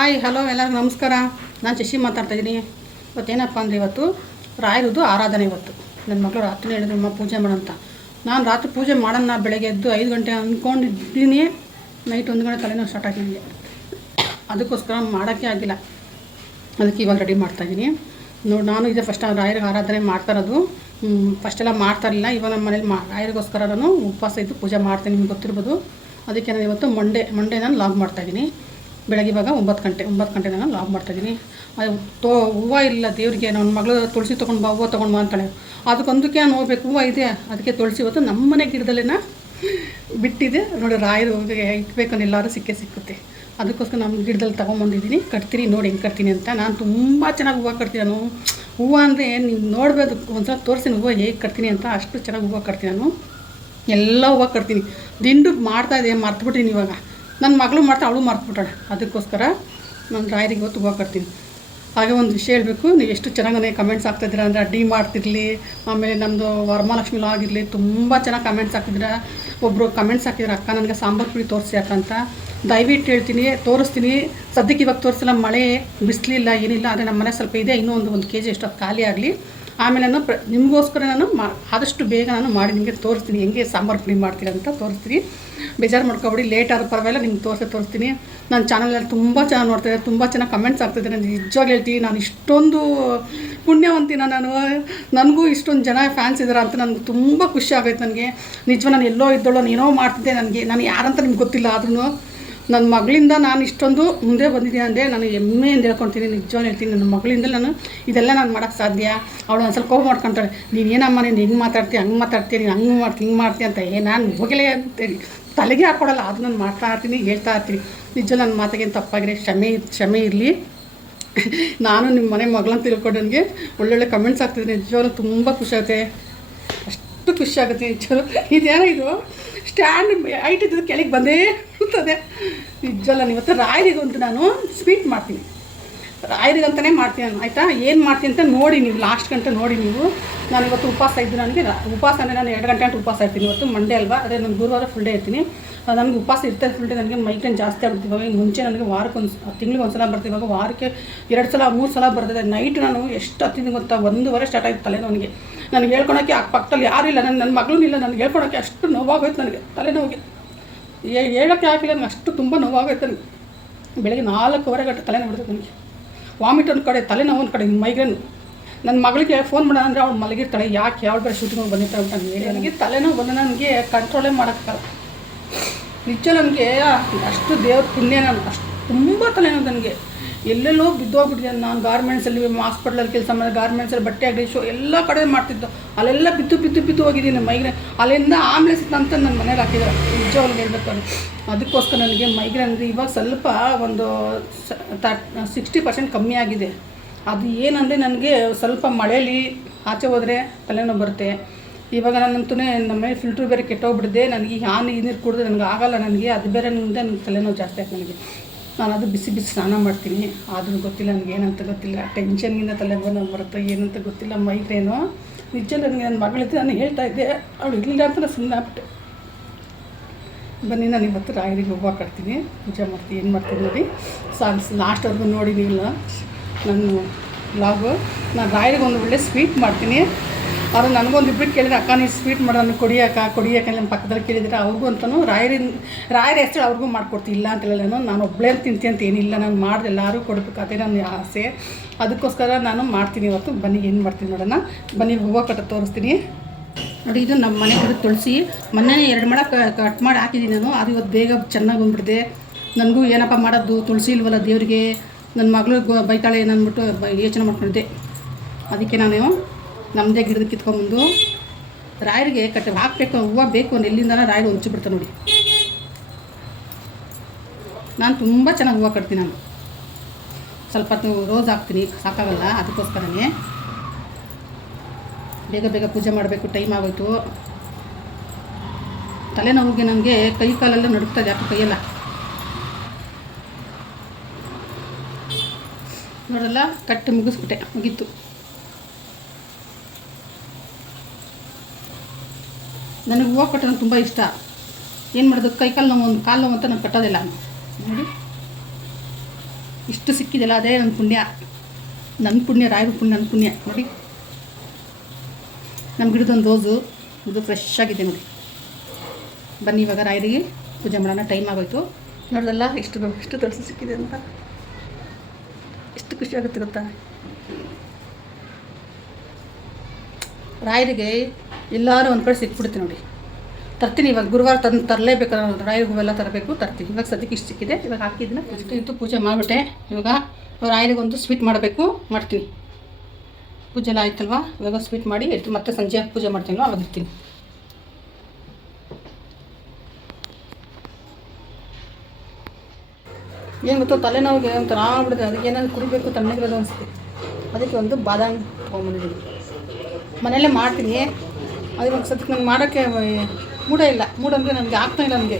Hi hello ಎಲ್ಲರಿಗೂ ನಮಸ್ಕಾರ. ನಾನು ಶಶಿ ಮಾತಾಡ್ತಾಯಿದ್ದೀನಿ. ಇವತ್ತೇನಪ್ಪ ಅಂದರೆ ಇವತ್ತು ರಾಯರದು ಆರಾಧನೆ. ಇವತ್ತು ನನ್ನ ಮಗಳು ರಾತ್ರಿ ಹೇಳಿದ್ರು ಅಮ್ಮ ಪೂಜೆ ಮಾಡೋಂತ. ನಾನು ರಾತ್ರಿ ಪೂಜೆ ಮಾಡೋಣ ಬೆಳಗ್ಗೆ ಎದ್ದು 5 ಗಂಟೆ ಅಂದ್ಕೊಂಡಿದ್ದೀನಿ. ನೈಟ್ 1 ಗಂಟೆ ತಲೆನೋವು ಸ್ಟಾರ್ಟ್ ಆಗಿ ನನಗೆ, ಅದಕ್ಕೋಸ್ಕರ ಮಾಡೋಕ್ಕೆ ಆಗಿಲ್ಲ. ಅದಕ್ಕೆ ಇವಾಗ ರೆಡಿ ಮಾಡ್ತಾಯಿದ್ದೀನಿ ನೋಡಿ. ನಾನು ಇದೆ ಫಸ್ಟ್ ರಾಯರಿಗೆ ಆರಾಧನೆ ಮಾಡ್ತಾಯಿರೋದು. ಫಸ್ಟೆಲ್ಲ ಮಾಡ್ತಾಯಿರಲಿಲ್ಲ. ಇವಾಗ ನಮ್ಮ ಮನೇಲಿ ರಾಯರಿಗೋಸ್ಕರ ನಾನು ಉಪವಾಸ ಇದ್ದು ಪೂಜೆ ಮಾಡ್ತೀನಿ, ನಿಮ್ಗೆ ಗೊತ್ತಿರ್ಬೋದು. ಅದಕ್ಕೆ ನಾನು ಇವತ್ತು ಮಂಡೇ ನಾನು ಲಾಗ್ ಮಾಡ್ತಾಯಿದ್ದೀನಿ. ಬೆಳಗ್ಗೆ ಇವಾಗ 9 ಗಂಟೆ ನಾನು ಲಾಗ್ ಮಾಡ್ತಾಯಿದ್ದೀನಿ. ಅದು ಹೂವು ಇಲ್ಲ ದೇವರಿಗೆ. ನನ್ನ ಮಗಳು ತುಳಸಿ ತೊಗೊಂಡು ಬಾ, ಹೂವು ತೊಗೊಂಡು ಬಾ ಅಂತಾಳೆ. ಅದಕ್ಕೊಂದಕ್ಕೆ ನಾನು ಹೋಗ್ಬೇಕು, ಹೂವು ಇದೆ. ಅದಕ್ಕೆ ತುಳಸಿ ಇವತ್ತು ನಮ್ಮ ಮನೆ ಗಿಡದಲ್ಲೇನ ಬಿಟ್ಟಿದೆ ನೋಡಿ. ರಾಯರು ಇಟ್ಬೇಕಂದ್ರೆ ಎಲ್ಲರೂ ಸಿಕ್ಕುತ್ತೆ. ಅದಕ್ಕೋಸ್ಕರ ನಮ್ಮ ಗಿಡದಲ್ಲಿ ತೊಗೊಂಬಂದಿದ್ದೀನಿ. ಕಟ್ತೀನಿ ನೋಡಿ ಹೆಂಗೆ ಕಟ್ತೀನಿ ಅಂತ. ನಾನು ತುಂಬ ಚೆನ್ನಾಗಿ ಹೂವು ಕಟ್ತೀನಿ. ನಾನು ಹೂವು ಅಂದರೆ ನೀವು ನೋಡ್ಬೋದು, ಒಂದ್ಸಲ ತೋರಿಸ್ತೀನಿ ಹೂವು ಹೇಗೆ ಕಟ್ತೀನಿ ಅಂತ. ಅಷ್ಟು ಚೆನ್ನಾಗಿ ಹೂವು ಕಟ್ತೀನಿ ನಾನು. ಎಲ್ಲ ಹೂವು ಕಟ್ತೀನಿ. ದಿಂಡು ಮಾಡ್ತಾಯಿದ್ದೆ, ಮರ್ತುಬಿಟ್ಟಿನಿ. ಇವಾಗ ನನ್ನ ಮಗಳು ಮಾಡ್ತಾ ಅವಳು ಮರ್ತುಬಿಟ್ಟಾಳೆ. ಅದಕ್ಕೋಸ್ಕರ ನಾನು ರಾಯರಿಗೆ ಇವತ್ತು ಹೂವು ಕಟ್ತೀನಿ. ಹಾಗೆ ಒಂದು ವಿಷಯ ಹೇಳಬೇಕು, ನೀವು ಎಷ್ಟು ಚೆನ್ನಾಗಿ ಕಮೆಂಟ್ಸ್ ಆಗ್ತಾಯಿದ್ದೀರಾ ಅಂದರೆ ಅಡ್ಡಿ ಮಾಡ್ತಿರಲಿ, ಆಮೇಲೆ ನಮ್ಮದು ವರಮಹಾಲಕ್ಷ್ಮಿ ಆಗಿರಲಿ, ತುಂಬ ಚೆನ್ನಾಗಿ ಕಮೆಂಟ್ಸ್ ಹಾಕಿದ್ರೆ. ಒಬ್ಬರು ಕಮೆಂಟ್ಸ್ ಹಾಕಿದ್ರೆ, ಅಕ್ಕ ನನಗೆ ಸಾಂಬಾರು ಪುಡಿ ತೋರಿಸಿ ಯಾಕಂತ. ದಯವಿಟ್ಟು ಹೇಳ್ತೀನಿ, ತೋರಿಸ್ತೀನಿ. ಸದ್ಯಕ್ಕೆ ಇವಾಗ ತೋರಿಸಲ್ಲ, ಮಳೆ ಬಿಸಿಲಿಲ್ಲ ಏನಿಲ್ಲ. ಆದರೆ ನಮ್ಮ ಮನೆ ಸ್ವಲ್ಪ ಇದೆ, ಇನ್ನೂ ಒಂದು ಕೆಜಿ ಎಷ್ಟು ಖಾಲಿ ಆಗಲಿ. ಆಮೇಲೆ ನಾನು ನಿಮಗೋಸ್ಕರ ನಾನು ಆದಷ್ಟು ಬೇಗ ನಾನು ಮಾಡಿ ನಿಮಗೆ ತೋರಿಸ್ತೀನಿ ಹೆಂಗೆ ಸಾಂಬಾರು ಪುಡಿ ಮಾಡ್ತೀನಿ ಅಂತ ತೋರಿಸ್ತೀನಿ. ಬೇಜಾರು ಮಾಡ್ಕೊಬಿಡಿ, ಲೇಟ್ ಆದ್ರೂ ಪರವಾಗಿಲ್ಲ, ನಿಮ್ಗೆ ತೋರಿಸ್ತೀನಿ. ನನ್ನ ಚಾನಲಲ್ಲಿ ತುಂಬ ಚೆನ್ನಾಗಿ ನೋಡ್ತಾಯಿದ್ದಾರೆ, ತುಂಬ ಚೆನ್ನಾಗಿ ಕಮೆಂಟ್ಸ್ ಆಗ್ತಾಯಿದ್ದಾರೆ. ನಾನು ನಿಜವಾಗಿ ಹೇಳ್ತೀನಿ, ನಾನು ಇಷ್ಟೊಂದು ಪುಣ್ಯವಂತಿನ ನಾನು. ನನಗೂ ಇಷ್ಟೊಂದು ಜನ ಫ್ಯಾನ್ಸ್ ಇದ್ದಾರೆ ಅಂತ ನನಗೆ ತುಂಬ ಖುಷಿ ಆಗೈತೆ. ನನಗೆ ನಿಜವಾಗ ನಾನು ಎಲ್ಲೋ ಇದ್ದೋಳು, ಏನೋ ಮಾಡ್ತಿದ್ದೆ. ನಾನು ಯಾರಂತ ನಿಮ್ಗೆ ಗೊತ್ತಿಲ್ಲ, ಆದ್ರೂ ನನ್ನ ಮಗಳಿಂದ ನಾನು ಇಷ್ಟೊಂದು ಮುಂದೆ ಬಂದಿದ್ದೀನಿ ಅಂದರೆ ನಾನು ಹೆಮ್ಮೆಯಿಂದ ಹೇಳ್ಕೊಳ್ತೀನಿ. ನಿಜವಾಗಿ ಹೇಳ್ತೀನಿ, ನನ್ನ ಮಗಳಿಂದ ನಾನು ಇದೆಲ್ಲ ನಾನು ಮಾಡೋಕ್ಕೆ ಸಾಧ್ಯ. ಅವಳು ಒಂದು ಸ್ವಲ್ಪ ಕೋಪ ಮಾಡ್ಕೊತಾಳೆ, ನೀನು ಏನಮ್ಮ ನೀನು ಹೆಂಗೆ ಮಾತಾಡ್ತೀಯ, ಹಂಗೆ ಮಾತಾಡ್ತೀಯ, ನೀನು ಹಂಗೆ ಮಾಡ್ತೀನಿ ಹಿಂಗೆ ಮಾಡ್ತೀಯ ಅಂತ. ನಾನು ಹೋಗಲೇ ಅಂತೇಳಿ ತಲೆಗೆ ಹಾಕ್ಕೊಡಲ್ಲ. ಅದು ನಾನು ಮಾಡ್ತಾ ಇರ್ತೀನಿ, ಹೇಳ್ತಾ ಇರ್ತೀನಿ. ನಿಜ ನನ್ನ ಮಾತಿಗೇನು ತಪ್ಪಾಗಿರಿ, ಕ್ಷಮೆ ಇರಲಿ. ನಾನು ನಿಮ್ಮ ಮನೆ ಮಗಳಂತ ತಿಳ್ಕೊಂಡು ನನಗೆ ಒಳ್ಳೊಳ್ಳೆ ಕಮೆಂಟ್ಸ್ ಆಗ್ತಿದ್ದೀನಿ. ನಿಜವಾಗ್ಲೂ ತುಂಬ ಖುಷಿ ಆಗುತ್ತೆ, ಅಷ್ಟು ಖುಷಿ ಆಗುತ್ತೆ ನಿಜವಾಗ್ಲೂ. ಇದೇನೋ ಇದು ಸ್ಟ್ಯಾಂಡ್ ಹೈಟ್ ಇದ್ದು ಕೆಳಗೆ ಬಂದೇ ಇರ್ತದೆ. ನಿಜವಲ್ಲ. ಇವತ್ತು ರಾಯರಿಗಂತೂ ನಾನು ಸ್ವೀಟ್ ಮಾಡ್ತೀನಿ, ರಾಯರಿಗಂತಲೇ ಮಾಡ್ತೀನಿ ನಾನು, ಆಯಿತಾ. ಏನು ಮಾಡ್ತೀನಿ ಅಂತ ನೋಡಿ ನೀವು, ಲಾಸ್ಟ್ ಗಂಟೆ ನೋಡಿ ನೀವು. ನಾನು ಇವತ್ತು ಉಪವಾಸ ಇದ್ದು, ನನಗೆ ಉಪವಾಸ ಅಂದರೆ ನಾನು 2 ಗಂಟೆ ಅಂತ ಉಪವಾಸ ಇರ್ತೀನಿ. ಇವತ್ತು ಮಂಡೇ ಅಲ್ವಾ, ಅದೇ ನಾನು ಗುರುವಾರ ಫುಲ್ ಡೇ ಇರ್ತೀನಿ. ನನಗೆ ಉಪವಾಸ ಇರ್ತಾರೆ ಫುಲ್ ಡೇ. ನನಗೆ ಮೈಗ್ರೇನ್ ಜಾಸ್ತಿ ಆಗ್ಬಿಡ್ತೀವಿ. ಇವಾಗ ಮುಂಚೆ ನನಗೆ ವಾರಕ್ಕೆ ತಿಂಗಳಿಗೆ 1 ಸಲ ಬರ್ತೀವಿ, ಇವಾಗ ವಾರಕ್ಕೆ 2 ಸಲ 3 ಸಲ ಬರ್ತದೆ. ನೈಟ್ ನಾನು ಎಷ್ಟು ಹತ್ತಿದ್ದೀನಿ ಗೊತ್ತಾ, 1 ಸ್ಟಾರ್ಟ್ ಆಯ್ತು ತಲೆನೋವಿಗೆ. ನನಗೆ ಹೇಳ್ಕೊಳಕ್ಕೆ ಆ ಪಕ್ಕದಲ್ಲಿ ಯಾರೂ ಇಲ್ಲ, ನನ್ನ ಮಗಳೂ ಇಲ್ಲ. ನನಗೆ ಹೇಳ್ಕೊಳಕ್ಕೆ ಅಷ್ಟು ನೋವಾಗೋಯ್ತು ನನಗೆ, ತಲೆನೋವಿಗೆ ಹೇಳೋಕ್ಕೆ ಆಗಿಲ್ಲ. ನನಗೆ ಅಷ್ಟು ತುಂಬ ನೋವಾಗೋಯ್ತು ನನಗೆ. ಬೆಳಗ್ಗೆ 4 ಗಂಟೆ ತಲೆನೋವು ಬಿಡ್ತದೆ ನನಗೆ. ವಾಮಿಟ್ ಒಂದು ಕಡೆ, ತಲೆನೋವು ಒಂದು ಕಡೆ, ಮೈಗ್ರೇನು. ನನ್ನ ಮಗಳಿಗೆ ಫೋನ್ ಮಾಡೋಣ ಅಂದರೆ ಅವಳು ಮಲಗಿರ್ತಾಳೆ. ಯಾಕೆ ಯಾವಳು ಬೇರೆ ಶೂಟಿಂಗ್ ಬಂದಿರ್ತಾಳೆ ಅಂತ ಹೇಳಿ ನನಗೆ ತಲೆನೋವು ಬಂದು ನನಗೆ ಕಂಟ್ರೋಲೇ ಮಾಡೋಕ್ಕಾಗಲ್ಲ. ನಿಜ ನನಗೆ ಅಷ್ಟು ದೇವ್ರ ಪುಣ್ಯ. ನಾನು ಅಷ್ಟು ತುಂಬ ತಲೆನೋವು ನನಗೆ. ಎಲ್ಲೆಲ್ಲೋ ಬಿದ್ದೋಗ್ಬಿಟ್ಟಿದ್ದೆ ನಾನು. ಗಾರ್ಮೆಂಟ್ಸಲ್ಲಿ ಹಾಸ್ಪಿಟ್ಲಲ್ಲಿ ಕೆಲಸ ಮಾಡಿದೆ, ಗಾರ್ಮೆಂಟ್ಸಲ್ಲಿ ಬಟ್ಟೆ ಆಗಲಿ ಶೋ ಎಲ್ಲ ಕಡೆ ಮಾಡ್ತಿದ್ದು. ಅಲ್ಲೆಲ್ಲ ಬಿದ್ದು ಹೋಗಿದ್ದೀನಿ ಮೈಗ್ರೇನ್. ಅಲ್ಲಿಂದ ಆಂಬ್ಲೆನ್ಸ್ ಅಂತ ನನ್ನ ಮನೇಲಿ ಹಾಕಿದ್ದಾರೆ. ನಿಜವಾಗ್ಲೂ ಹೇಳ್ಬೇಕು. ಅದಕ್ಕೋಸ್ಕರ ನನಗೆ ಮೈಗ್ರೇನ್ ಅಂದರೆ ಇವಾಗ ಸ್ವಲ್ಪ ಒಂದು 60% ಕಮ್ಮಿ ಆಗಿದೆ. ಅದು ಏನಂದರೆ ನನಗೆ ಸ್ವಲ್ಪ ಮಳೆಯಲ್ಲಿ ಆಚೆ ಹೋದರೆ ತಲೆನೋವು ಬರುತ್ತೆ. ಇವಾಗ ನಾನಂತೂ ನಮ್ಮ ಫಿಲ್ಟ್ರ್ ಬೇರೆ ಕೆಟ್ಟೋಗ್ಬಿಟ್ಟಿದೆ. ನನಗೆ ಈ ನೀರು ಕುಡಿದ್ರೆ ನನಗೆ ಆಗಲ್ಲ. ನನಗೆ ಅದು ಬೇರೆ ನನಗೆ ತಲೆನೋವು ಜಾಸ್ತಿ ಆಯ್ತು ನನಗೆ. ನಾನು ಅದು ಬಿಸಿ ಸ್ನಾನ ಮಾಡ್ತೀನಿ, ಆದರೂ ಗೊತ್ತಿಲ್ಲ ನನಗೆ ಏನಂತ ಗೊತ್ತಿಲ್ಲ. ಟೆನ್ಷನ್ಗಿಂತ ತಲೆನೋವು ಬರುತ್ತೆ, ಏನಂತ ಗೊತ್ತಿಲ್ಲ, ಮೈಗ್ರೇನು. ನಿಜ ನನಗೆ ನನ್ನ ಮಗಳಿದ್ದು ನಾನು ಹೇಳ್ತಾ ಇದ್ದೆ, ಅವಳು ಇರಲಿಲ್ಲ ಅಂತ ನಾನು ಸುಮ್ಮನೆ ಆಗ್ಬಿಟ್ಟೆ. ಬನ್ನಿ, ನಾನು ಇವತ್ತು ರಾಯರಿಗೆ ಹೂವು ಕಟ್ತೀನಿ, ಪೂಜೆ ಮಾಡ್ತೀನಿ. ಏನು ಮಾಡ್ತೀನಿ ನೋಡಿ, ಲಾಸ್ಟ್ವರೆಗೂ ನೋಡಿ ನೀವು ನನ್ನ ಲಾಗು. ನಾನು ರಾಯರಿಗೆ ಒಂದು ಒಳ್ಳೆ ಸ್ವೀಟ್ ಮಾಡ್ತೀನಿ. ಅವರು ನನಗೊಂದಿಬ್ಬರು ಕೇಳಿದ್ರೆ, ಅಕ್ಕ ನೀವು ಸ್ವೀಟ್ ಮಾಡೋಣ ಕೊಡಿಯಕ್ಕ ನಮ್ಮ ಪಕ್ಕದಲ್ಲಿ ಕೇಳಿದರೆ ಅವ್ರಿಗೂ ಅಂತಲೂ ರಾಯರ ಹೆಸರು ಅವ್ರಿಗೂ ಮಾಡಿಕೊಡ್ತೀನಿ. ಇಲ್ಲ ಅಂತೇಳಿಲ್ಲ, ನಾನು ಒಬ್ಬಳೇ ತಿಂತೀನಿ ಅಂತ ಏನಿಲ್ಲ. ನಾನು ಮಾಡಿದೆ ಎಲ್ಲರೂ ಕೊಡಬೇಕು, ಅದೇ ನನ್ನ ಆಸೆ. ಅದಕ್ಕೋಸ್ಕರ ನಾನು ಮಾಡ್ತೀನಿ ಇವತ್ತು. ಬನ್ನಿ ಏನು ಮಾಡ್ತೀನಿ ನೋಡೋಣ. ಬನ್ನಿ ಹೂವು ಕಟ್ಟ ತೋರಿಸ್ತೀನಿ ನೋಡಿ. ಇದು ನಮ್ಮ ಮನೆ ಗಿಡ ತುಳಸಿ. ಮೊನ್ನೆ 2 ಮೊಳ ಕಟ್ ಮಾಡಿ ಹಾಕಿದ್ದೀನಿ ನಾನು. ಅದು ಇವತ್ತು ಬೇಗ ಚೆನ್ನಾಗಿ ಬಂದ್ಬಿಟ್ಟಿದೆ. ನನಗೂ ಏನಪ್ಪ ಮಾಡೋದು, ತುಳಸಿ ಇಲ್ವಲ್ಲ ದೇವರಿಗೆ, ನನ್ನ ಮಗಳು ಬೈತಾಳೆ ಏನಂದ್ಬಿಟ್ಟು ಯೋಚನೆ ಮಾಡ್ಕೊಂಡಿದ್ದೆ. ಅದಕ್ಕೆ ನಾನು ನಮ್ಮದೇ ಗಿಡದ ಕಿತ್ಕೊಂಬಂದು ರಾಯರಿಗೆ ಹಾಕಬೇಕು. ಹೂವು ಬೇಕು ಅಂದ್ರೆ ಎಲ್ಲಿಂದ ರಾಯರು ಹೊಂಚಿಬಿಡ್ತಾರೆ ನೋಡಿ. ನಾನು ತುಂಬ ಚೆನ್ನಾಗಿ ಹೂವು ಕಟ್ತೀನಿ. ನಾನು ಸ್ವಲ್ಪ ರೋಸ್ ಹಾಕ್ತೀನಿ, ಸಾಕಾಗಲ್ಲ. ಅದಕ್ಕೋಸ್ಕರನೇ ಬೇಗ ಪೂಜೆ ಮಾಡಬೇಕು, ಟೈಮ್ ಆಗೋಯ್ತು. ತಲೆನೋವಿಗೆ ನನಗೆ ಕೈ ಕಾಲೆಲ್ಲ ನಡುಕ್ತದೆ, ಯಾಕೆ ಕೈಯೆಲ್ಲ ನೋಡಲ್ಲ. ಕಟ್ಟು ಮುಗಿಸ್ಬಿಟ್ಟೆ, ಮುಗೀತು. ನನಗೆ ಹೂವು ಕಟ್ಟೋದು ತುಂಬ ಇಷ್ಟ. ಏನು ಮಾಡೋದು, ಕೈ ಕಾಲು ನೋವು, ಒಂದು ಕಾಲು ನೋವು ಅಂತ ನಾನು ಕಟ್ಟೋದಿಲ್ಲ ನೋಡಿ. ಇಷ್ಟು ಸಿಕ್ಕಿದೆಲ್ಲ ಅದೇ ನನ್ನ ಪುಣ್ಯ, ರಾಯರ ಪುಣ್ಯ, ನನ್ನ ಪುಣ್ಯ. ನೋಡಿ ನಮ್ಮ ಗಿಡದೊಂದು ರೋಸು ಇದು ಫ್ರೆಶ್ ಆಗಿದೆ ನೋಡಿ. ಬನ್ನಿ ಇವಾಗ ರಾಯರಿಗೆ ಪೂಜೆ ಮಾಡೋಣ, ಟೈಮ್ ಆಗೋಯ್ತು. ನೋಡ್ದಲ್ಲ ಎಷ್ಟು ತುಳಸಿ ಸಿಕ್ಕಿದೆ ಅಂತ, ಎಷ್ಟು ಖುಷಿ ಆಗುತ್ತೆ ಗೊತ್ತಾ. ರಾಯರಿಗೆ ಎಲ್ಲರೂ ಒಂದು ಕಡೆ ಸಿಕ್ಬಿಡುತ್ತೆ ನೋಡಿ. ತರ್ತೀನಿ ಇವಾಗ, ಗುರುವಾರ ತರಲೇಬೇಕಾದ್ರೆ ರಾಯರ ಹೂವೆಲ್ಲ ತರಬೇಕು, ತರ್ತೀನಿ. ಇವಾಗ ಸದ್ಯಕ್ಕೆ ಇಷ್ಟು ಸಿಕ್ಕಿದೆ, ಇವಾಗ ಹಾಕಿದ್ದನ್ನ ಇಷ್ಟು ಪೂಜೆ ಮಾಡಿಬಿಟ್ಟೆ. ಇವಾಗ ರಾಯರಿಗೊಂದು ಸ್ವೀಟ್ ಮಾಡಬೇಕು, ಮಾಡ್ತೀನಿ. ಪೂಜೆ ಎಲ್ಲ ಆಯ್ತಲ್ವ, ಇವಾಗ ಸ್ವೀಟ್ ಮಾಡಿ ಎದ್ದು ಮತ್ತೆ ಸಂಜೆ ಪೂಜೆ ಮಾಡ್ತೀನಲ್ವ ಅವಾಗ ಇರ್ತೀನಿ. ಏನು ಗೊತ್ತೋ, ತಲೆನೋವಿಗೆ ಒಂಥರ ಆಗ್ಬಿಡುತ್ತೆ, ಅದಕ್ಕೆ ಏನಾದ್ರು ಕುಡಿಬೇಕು ತಣ್ಣಗಿರೋದು ಅನಿಸುತ್ತೆ. ಅದಕ್ಕೆ ಒಂದು ಬಾದಾಮಿ ತೊಗೊಂಬಂದಿದ್ದೀನಿ. ಮನೆಯಲ್ಲೇ ಮಾಡ್ತೀನಿ, ಅದು ಇವಾಗ ಸದ್ಯಕ್ಕೆ ನನಗೆ ಮಾಡೋಕ್ಕೆ ಮೂಡ ಇಲ್ಲ. ಮೂಡಂದರೆ ನನಗೆ ಆಗ್ತಾಯಿಲ್ಲ. ನನಗೆ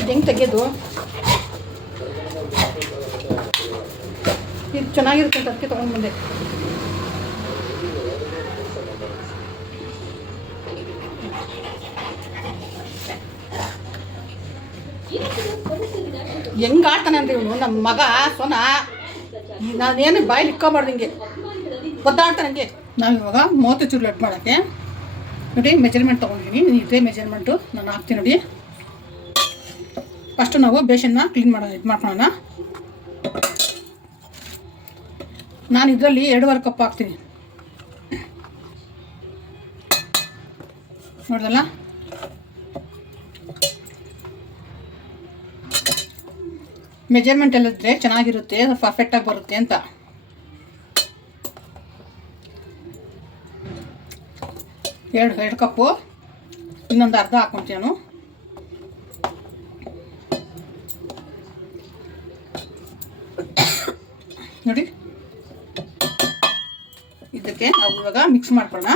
ಇದು ಹೆಂಗೆ ತೆಗೆಯೋದು, ಇದು ಚೆನ್ನಾಗಿರುತ್ತೆ ಅಂತ ಅದಕ್ಕೆ ತೊಗೊಂಡು ಬಂದೆ. ಹೆಂಗೆ ಆಡ್ತಾನೆ ಅಂದರೆ ಇವನು ನಮ್ಮ ಮಗ ಸೊನ, ನಾನೇನು ಬಾಯಲ್ಲಿ ಇಕ್ಕೊಬಾರ್ದು, ಹಿಂಗೆ ಒದ್ದಾಡ್ತಾನೆ ಹಂಗೆ. ನಾವಿವಾಗ 30 ಚೂರು ಲಡ್ಡು ಮಾಡೋಕ್ಕೆ ನೋಡಿ ಮೆಜರ್ಮೆಂಟ್ ತೊಗೊಂಡಿದ್ದೀನಿ. ಇದೇ ಮೆಜರ್ಮೆಂಟು ನಾನು ಹಾಕ್ತೀನಿ ನೋಡಿ. ಫಸ್ಟು ನಾವು ಬೇಸನ್ನ ಕ್ಲೀನ್ ಮಾಡ್ಕೊಳ್ಳೋಣ. ನಾನು ಇದರಲ್ಲಿ 2.5 ಕಪ್ ಹಾಕ್ತೀನಿ. ನೋಡ್ದಲ್ಲ, ಮೆಜರ್ಮೆಂಟ್ ಎಲ್ಲ ಇದ್ದರೆ ಚೆನ್ನಾಗಿರುತ್ತೆ, ಪರ್ಫೆಕ್ಟಾಗಿ ಬರುತ್ತೆ ಅಂತ. ಎರಡು ಕಪ್ಪು, ಇನ್ನೊಂದು ಅರ್ಧ ಹಾಕ್ಕೊಂತೀನಿ ನಾನು. ನೋಡಿ, ಇದಕ್ಕೆ ನಾವು ಇವಾಗ ಮಿಕ್ಸ್ ಮಾಡ್ಕೊಳ್ಳೋಣ.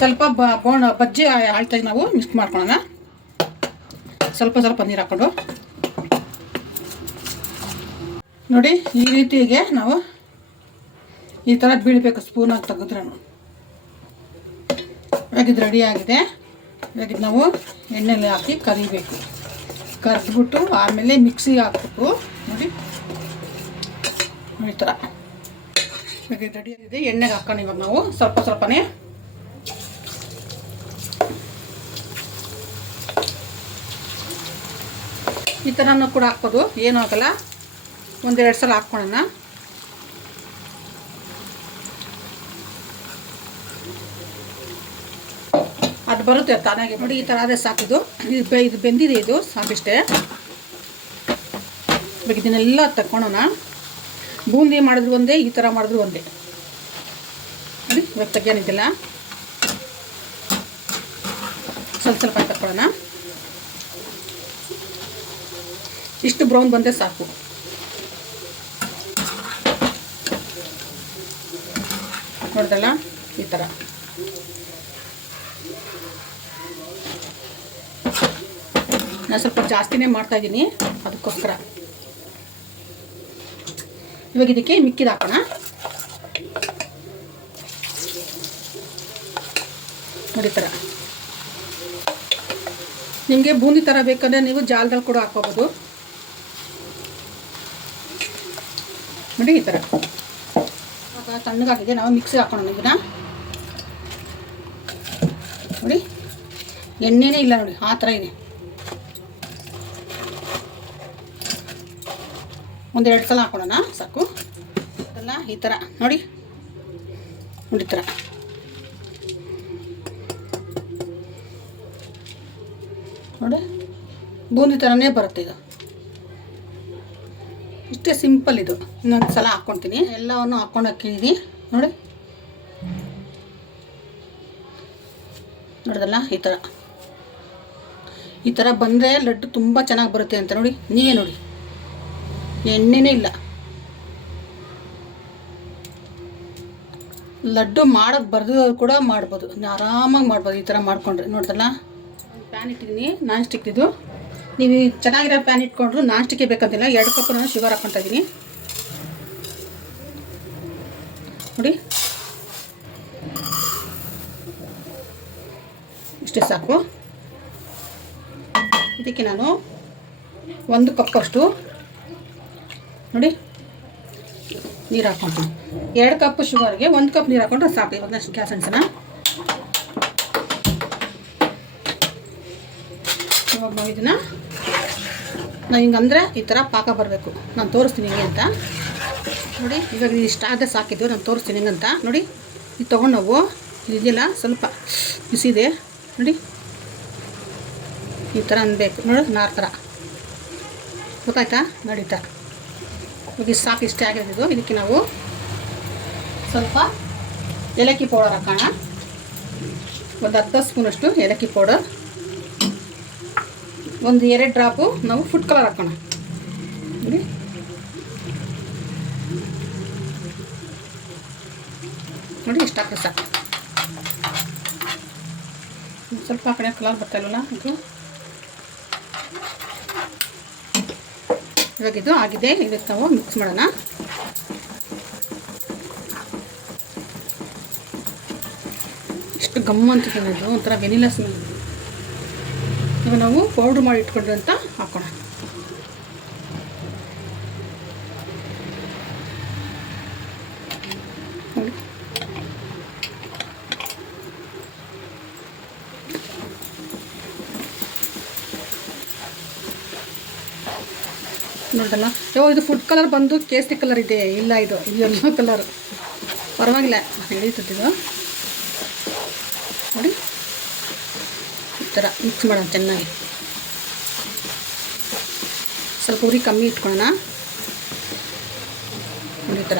ಸ್ವಲ್ಪ ಬಜ್ಜಿ ಆಳ್ತಾಗಿ ನಾವು ಮಿಕ್ಸ್ ಮಾಡ್ಕೊಳ್ಳೋಣ. ಸ್ವಲ್ಪ ನೀರು ಹಾಕ್ಕೊಂಡು ನೋಡಿ, ಈ ರೀತಿಗೆ ನಾವು ಈ ಥರ ಬೀಳಬೇಕು, ಸ್ಪೂನಾಗಿ ತೆಗೆದ್ರೆ. ಇವಾಗ ಇದು ರೆಡಿ ಆಗಿದೆ. ಇವಾಗ ಇದು ನಾವು ಎಣ್ಣೆಲಿ ಹಾಕಿ ಕರಿಬೇಕು. ಕರೆದ್ಬಿಟ್ಟು ಆಮೇಲೆ ಮಿಕ್ಸಿಗೆ ಹಾಕ್ಬೇಕು. ನೋಡಿ ಈ ಥರ ಇವಾಗ ಇದು ರೆಡಿ ಆಗಿದೆ. ಎಣ್ಣೆಗೆ ಹಾಕೋಣ ಇವಾಗ ನಾವು ಸ್ವಲ್ಪನೇ. ಈ ಥರನೂ ಕೂಡ ಹಾಕ್ಬೋದು, ಏನೂ ಆಗಲ್ಲ. 1-2 ಸಲ ಹಾಕ್ಕೊಳ್ಳೋಣ. ಅದು ಬರುತ್ತೆ ತಾನಾಗೆ. ನೋಡಿ ಈ ಥರ ಅದೇ ಸಾಕಿದು, ಇದು ಬೆಂದಿದೆ, ಇದು ಸಾಕಿಷ್ಟೇ. ಇವಾಗ ಇದನ್ನೆಲ್ಲ ತಗೊಳ್ಳೋಣ. ಬೂಂದಿ ಮಾಡಿದ್ರು ಒಂದೇ, ಈ ಥರ ಮಾಡಿದ್ರು ಒಂದೇ. ನೋಡಿ ಇವಾಗ ತೆಗಿಯೋನಿದ್ದಿಲ್ಲ, ಸ್ವಲ್ಪ ತಗೊಳ್ಳೋಣ. ಇಷ್ಟು ಬ್ರೌನ್ ಬಂದರೆ ಸಾಕು. ನೋಡ್ದಲ್ಲ, ಈ ಥರ. ನಾನು ಸ್ವಲ್ಪ ಜಾಸ್ತಿನೇ ಮಾಡ್ತಾಯಿದ್ದೀನಿ, ಅದಕ್ಕೋಸ್ಕರ. ಇವಾಗ ಇದಕ್ಕೆ ಮಿಕ್ಕಿದ ಹಾಕೋಣ. ನೋಡಿ ಥರ. ನಿಮಗೆ ಬೂಂದಿ ಥರ ಬೇಕಂದರೆ ನೀವು ಜಾಲದಲ್ಲಿ ಕೂಡ ಹಾಕೋಬೋದು. ನೋಡಿ ಈ ಥರ ತಣ್ಣಗಾಗಿದೆ. ನಾವು ಮಿಕ್ಸಿಗೆ ಹಾಕೋಣ ಇದನ್ನ. ನೋಡಿ ಎಣ್ಣೆನೇ ಇಲ್ಲ ನೋಡಿ, ಆ ಥರ ಇದೆ. 1-2 ಸಲ ಹಾಕೋಣ ಸಾಕು. ಅದೆಲ್ಲ ಈ ಥರ ನೋಡಿ ಈ ಥರ. ನೋಡಿ ಬೂಂದಿ ಥರನೇ ಬರುತ್ತೆ ಇದು. ಇಷ್ಟೇ ಸಿಂಪಲ್ ಇದು. ಇನ್ನೊಂದು ಸಲ ಹಾಕ್ಕೊಳ್ತೀನಿ. ಎಲ್ಲವನ್ನು ಹಾಕ್ಕೊಂಡು ಹಾಕಿದ್ದೀನಿ ನೋಡಿ. ನೋಡಿದಲ್ಲ, ಈ ಥರ ಬಂದರೆ ಲಡ್ಡು ತುಂಬ ಚೆನ್ನಾಗಿ ಬರುತ್ತೆ ಅಂತ ನೋಡಿ. ನೀವೇ ನೋಡಿ, ಎಣ್ಣೆನೇ ಇಲ್ಲ. ಲಡ್ಡು ಮಾಡೋದು ಬರ್ದವ್ರು ಕೂಡ ಮಾಡ್ಬೋದು, ಆರಾಮಾಗಿ ಮಾಡ್ಬೋದು ಈ ಥರ ಮಾಡ್ಕೊಂಡ್ರೆ. ನೋಡಿದಲ್ಲ, ಒಂದು ಪ್ಯಾನ್ ಇಟ್ಟಿದ್ದೀನಿ, ನಾನ್ ಸ್ಟಿಕ್ ಇದು. ನೀವು ಚೆನ್ನಾಗಿರೋ ಪ್ಯಾನ್ ಇಟ್ಕೊಂಡ್ರು ನಾನ್ ಸ್ಟಿಕ್ಕೇ ಬೇಕಂತಿಲ್ಲ. 2 ಕಪ್ ನಾನು ಶುಗರ್ ಹಾಕ್ಕೊತಾ ಇದ್ದೀನಿ ನೋಡಿ. ಇಷ್ಟೇ ಸಾಕು. ಇದಕ್ಕೆ ನಾನು 1 ಕಪ್ಪಷ್ಟು ನೋಡಿ ನೀರು ಹಾಕ್ಕೊಳ್ತೀನಿ. 2 ಕಪ್ ಶುಗರ್ಗೆ 1 ಕಪ್ ನೀರು ಹಾಕ್ಕೊಂಡ್ರೆ ಸಾಕು. ಇವಾಗ ಗ್ಯಾಸ್ ಅಂಟಿಸೋಣ. ಇವಾಗ ನಾವು ಇದನ್ನು ಹಿಂಗಂದರೆ ಈ ಥರ ಪಾಕ ಬರಬೇಕು. ನಾನು ತೋರಿಸ್ತೀನಿ ಹಿಂಗೆ ಅಂತ ನೋಡಿ. ಇವಾಗ ಇಷ್ಟ ಆದರೆ ಸಾಕಿದ್ದು ನಾನು ತೋರಿಸ್ತೀನಿ ಹಿಂಗಂತ ನೋಡಿ. ಇದು ತೊಗೊಂಡು ನಾವು ಇದೆಯಲ್ಲ ಸ್ವಲ್ಪ ಬಿಸಿದೆ ನೋಡಿ, ಈ ಥರ ಅನ್ಬೇಕು ನೋಡಿ, ನಾರು ಥರ ಗೊತ್ತಾಯ್ತಾ ನಡೀತಾ. ಇದು ಸಾಕು, ಇಷ್ಟೇ ಆಗಿರೋದು. ಇದಕ್ಕೆ ನಾವು ಸ್ವಲ್ಪ ಏಲಕ್ಕಿ ಪೌಡರ್ ಹಾಕೋಣ. ಒಂದು 10 ಸ್ಪೂನಷ್ಟು ಏಲಕ್ಕಿ ಪೌಡರ್, ಒಂದು 2 ಡ್ರಾಪು ನಾವು ಫುಡ್ ಕಲರ್ ಹಾಕೋಣ ನೋಡಿ. ನೋಡಿ ಇಷ್ಟು ಹಾಕಿದ್ರೆ ಸಾಕು. ಸ್ವಲ್ಪ ಹಾಕೋಣ, ಕಲರ್ ಬರ್ತಾಯಿಲ್ವಲ್ಲ ಇದು. ಇವಾಗ ಇದು ಆಗಿದೆ. ಇದಕ್ಕೆ ನಾವು ಮಿಕ್ಸ್ ಮಾಡೋಣ. ಎಷ್ಟು ಗಮ್ ಅಂತಿದೆ ಇದು, ಒಂಥರ ವೆನಿಲಾ ಸ್ಮೆಲ್. ಇವಾಗ ನಾವು ಪೌಡ್ರ್ ಮಾಡಿ ಇಟ್ಕೊಂಡ್ರೆ ಅಂತ ಹಾಕೋಣ. ನೋಡಲ್ಲ ಇದು ಫುಡ್ ಕಲರ್ ಬಂದು ಕೇಸರಿ ಕಲರ್ ಇದೆ. ಇಲ್ಲ, ಇದು ಎಲ್ಲೋ ಕಲರ್. ಪರವಾಗಿಲ್ಲ, ಹಿಡಿಯುತ್ತಿದ್ದು ನೋಡಿ. ಈ ಥರ ಮಿಕ್ಸ್ ಮಾಡೋಣ ಚೆನ್ನಾಗಿ. ಸ್ವಲ್ಪ ಉರಿ ಕಮ್ಮಿ ಇಟ್ಕೊಳ್ಳೋಣ ನೋಡಿ. ಈ ಥರ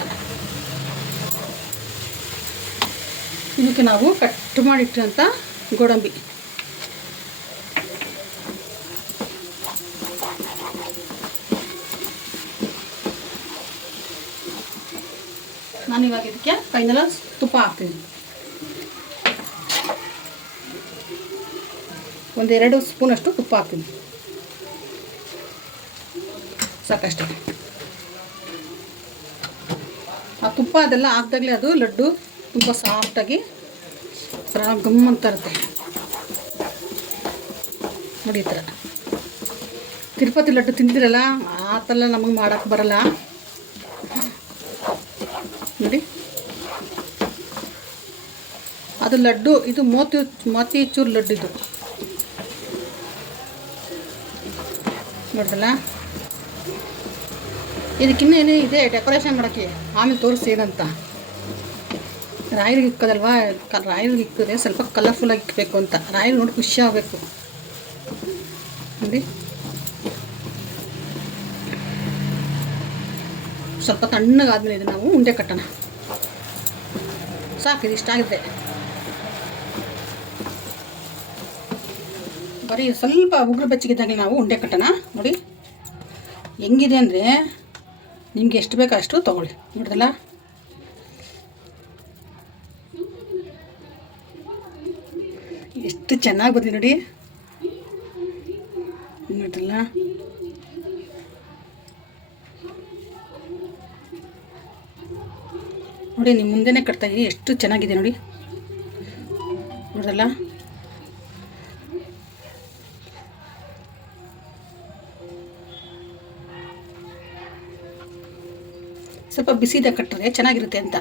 ಇದಕ್ಕೆ ನಾವು ಕಟ್ ಮಾಡಿಟ್ಟಿರೋಂಥ ಗೋಡಂಬಿ ನಾನಿವಾಗ ಇದಕ್ಕೆ ಫೈನಲ್ ತುಪ್ಪ ಹಾಕ್ತೀನಿ. ಒಂದು 2 ಸ್ಪೂನಷ್ಟು ತುಪ್ಪ ಹಾಕ್ತೀನಿ, ಸಾಕಷ್ಟೇ. ಆ ತುಪ್ಪ ಅದೆಲ್ಲ ಹಾಕ್ದಾಗಲೇ ಅದು ಲಡ್ಡು ತುಂಬ ಸಾಫ್ಟಾಗಿ ಗಮ್ ಅಂತ ಇರುತ್ತೆ ನೋಡಿ. ಈ ಥರ ತಿರುಪತಿ ಲಡ್ಡು ತಿಂದಿರಲ್ಲ, ಆ ಥರ ನಮಗೆ ಮಾಡೋಕ್ಕೆ ಬರಲ್ಲ ನೋಡಿ. ಅದು ಲಡ್ಡು, ಇದು ಮೋತಿಚೂರ್ ಲಡ್ಡು ಇದು ನೋಡ್ದಲ್ಲ. ಇದಕ್ಕಿನ್ನೂ ಏನು ಇದೆ ಡೆಕೋರೇಷನ್ ಮಾಡೋಕ್ಕೆ, ಆಮೇಲೆ ತೋರಿಸಿ ಏನಂತ. ರಾಯಲ್ಗೆ ಇಕ್ಕೋದಲ್ವಾ, ರಾಯಲ್ಗೆ ಇಕ್ಕಿದ್ರೆ ಸ್ವಲ್ಪ ಕಲರ್ಫುಲ್ಲಾಗಿ ಇಕ್ಕಬೇಕು ಅಂತ. ರಾಯಲ್ ನೋಡಿ ಖುಷಿ ಆಗಬೇಕು ನೋಡಿ. ಸ್ವಲ್ಪ ತಣ್ಣಗಾದ್ಮೇಲೆ ಇದು ನಾವು ಉಂಡೆ ಕಟ್ಟೋಣ. ಸಾಕು, ಇದು ಇಷ್ಟ ಆಗಿದೆ. ಬರೀ ಸ್ವಲ್ಪ ಉಗುರು ಬೆಚ್ಚಗಿದ್ದಾಗಲೇ ನಾವು ಉಂಡೆ ಕಟ್ಟೋಣ ನೋಡಿ. ಹೆಂಗಿದೆ ಅಂದರೆ ನಿಮಗೆ ಎಷ್ಟು ಬೇಕೋ ಅಷ್ಟು ತೊಗೊಳ್ಳಿ. ನೋಡಿದಲ್ಲ, ಎಷ್ಟು ಚೆನ್ನಾಗಿ ಬಂದಿದೆ ನೋಡಿ. ನೋಡಿದಲ್ಲ, ನೋಡಿ ನಿಮ್ಮ ಮುಂದೆನೇ ಕಟ್ತಾಯಿದ್ದೀನಿ. ಎಷ್ಟು ಚೆನ್ನಾಗಿದೆ ನೋಡಿ. ನೋಡಲ್ಲ, ಸ್ವಲ್ಪ ಬಿಸಿದ ಕಟ್ಟರೆ ಚೆನ್ನಾಗಿರುತ್ತೆ ಅಂತ.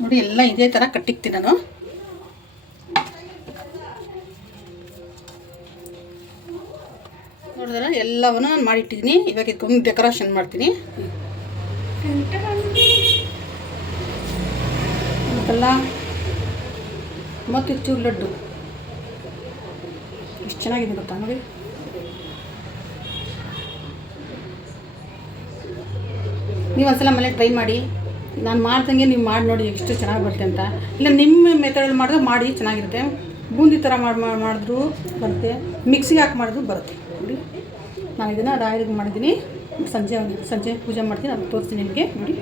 ನೋಡಿ ಎಲ್ಲ ಇದೇ ಥರ ಕಟ್ಟಿಕ್ತೀನಿ ನಾನು. ನೋಡಿದ್ರೆ ಎಲ್ಲವನ್ನೂ ನಾನು ಮಾಡಿಟ್ಟಿದ್ದೀನಿ. ಇವಾಗ ಇದಕ್ಕೊಂದು ಡೆಕೋರೇಷನ್ ಮಾಡ್ತೀನಿ. ಮತ್ತೆಲ್ಲ ಮತ್ತು ಚೂರು ಲಡ್ಡು ಎಷ್ಟು ಚೆನ್ನಾಗಿದೆ ಗೊತ್ತಾ ನೋಡಿ. ನೀವು ಒಂದ್ಸಲ ಮನೇಲಿ ಟ್ರೈ ಮಾಡಿ. ನಾನು ಮಾಡ್ದಂಗೆ ನೀವು ಮಾಡಿ ನೋಡಿ ಎಷ್ಟು ಚೆನ್ನಾಗಿ ಬರುತ್ತೆ ಅಂತ. ಇಲ್ಲ ನಿಮ್ಮ ಮೆಥಡಲ್ಲಿ ಮಾಡಿದ್ರೆ ಮಾಡಿ ಚೆನ್ನಾಗಿರುತ್ತೆ. ಬೂಂದಿ ಥರ ಮಾಡಿದ್ರು ಬರುತ್ತೆ, ಮಿಕ್ಸಿಗೆ ಹಾಕಿ ಮಾಡಿದ್ರು ಬರುತ್ತೆ ನೋಡಿ. ನಾನು ಇದನ್ನು ರಾಯರಿಗೆ ಮಾಡಿದ್ದೀನಿ. ಸಂಜೆ ಪೂಜೆ ಮಾಡ್ತೀನಿ, ಅದನ್ನು ತೋರಿಸ್ತೀನಿ ನಿಮಗೆ ನೋಡಿ.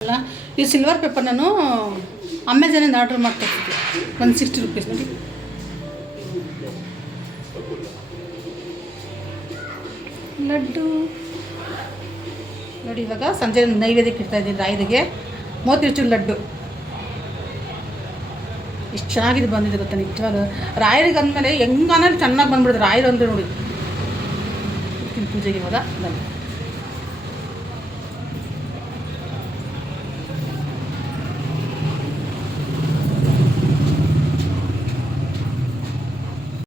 ಅಲ್ಲ, ಈ ಸಿಲ್ವರ್ ಪೇಪರ್ ನಾನು ಅಮೆಝಾನಿಂದ ಆರ್ಡ್ರ್ ಮಾಡ್ತಾಯಿದ್ದೆ. 160 ರೂಪೀಸ್ ನೋಡಿ. ಲಡ್ಡು ನೋಡಿ. ಇವಾಗ ಸಂಜೆ ನೈವೇದ್ಯಕ್ಕೆ ಇಡ್ತಾಯಿದ್ದೀನಿ ರಾಯರಿಗೆ ಮೋತಿಚೂರು ಲಡ್ಡು. ಎಷ್ಟು ಚೆನ್ನಾಗಿದೆ ಬಂದಿದೆ ಗೊತ್ತಾ ನಿಜವಾಗ. ರಾಯರಿಗೆ ಅಂದಮೇಲೆ ಹೆಂಗನ ಚೆನ್ನಾಗಿ ಬಂದ್ಬಿಡುತ್ತೆ ರಾಯರು ಅಂದರೆ ನೋಡಿ. ಪೂಜೆಗೆ ಇವಾಗ ಬನ್ನಿ.